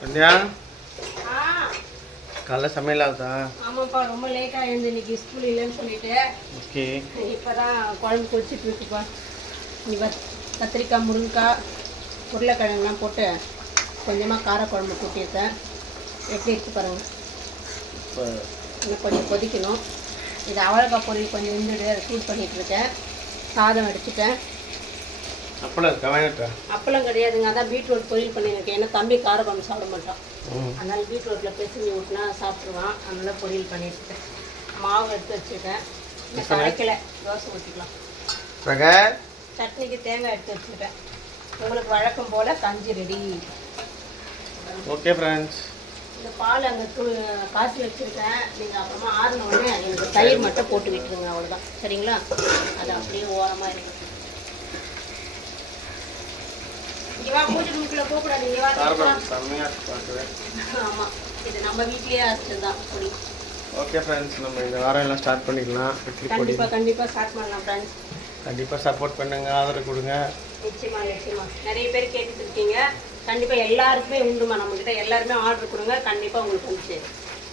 சந்தியா காலைல சமையல் ஆகுதா? ஆமாப்பா, ரொம்ப லேட்டாக எழுந்து இன்னைக்கு ஸ்கூல் இல்லைன்னு சொல்லிட்டு. ஓகே. இப்போ தான் குழம்பு கொதிச்சிட்டு இருக்குப்பா. இப்போ கத்திரிக்காய், முருங்கைக்காய், உருளைக்கிழங்குலாம் போட்டு கொஞ்சமாக காரக்குழம்பு கூட்டியிருக்கேன். எப்படி இருக்கு பாருங்கள். இப்போ இன்னும் கொஞ்சம் கொதிக்கணும். இது அவரைக்காய் பொரியல் கொஞ்சம் இருந்துட்டு அதை சூட் பண்ணிகிட்டு இருக்கேன். சாதம் அடிச்சுட்டேன். அப்பளம் இருக்கா? வேணட்டா? அப்பளம் கிடையாதுங்க, அதான் பீட்ரூட் பொரியல் பண்ணியிருக்கேன். ஏன்னா தம்பி காரக்குழம்பு சாப்பிட மாட்டான். அதனால் பீட்ரூட்டில் பிசைஞ்சு விட்டுனா சாப்பிட்ருவான். அதனால பொரியல் பண்ணியிருக்கேன். மாவு எடுத்து வச்சுருக்கேன். அரைக்கலை, தோசை ஊற்றிக்கலாம். சட்னிக்கு தேங்காய் எடுத்து வச்சுருக்கேன். உங்களுக்கு வழக்கம் போல் கஞ்சி ரெடி. Okay friends. இந்த பால் அங்கே காய்ச்சி வச்சுருக்கேன். நீங்கள் அப்புறமா ஆறின உடனே எனக்கு தயிர் மட்டும் போட்டு விட்டுருங்க, அவ்வளோதான். சரிங்களா? அது அப்படியே ஓரமாக இருக்கு. இங்கே வா, பூஜை ரூமுக்குள்ளே போகக்கூடாது. இங்கே வா. ஆமாம், இது நம்ம வீட்லேயே அரைச்சது தான் பொடி. ஓகே ஃப்ரெண்ட்ஸ், நம்ம இந்த வாரம் எல்லாம் ஸ்டார்ட் பண்ணிக்கலாம். கண்டிப்பாக ஸ்டார்ட் பண்ணலாம் ஃப்ரெண்ட்ஸ். கண்டிப்பாக சப்போர்ட் பண்ணுங்க, ஆதரவு கொடுங்க. நிச்சயமா நிறைய பேர் கேட்டுட்டு இருக்கீங்க. கண்டிப்பாக எல்லாருக்குமே உண்டுமா. நம்மக்கிட்ட எல்லாருமே ஆர்டர் கொடுங்க. கண்டிப்பாக உங்களுக்கு வந்து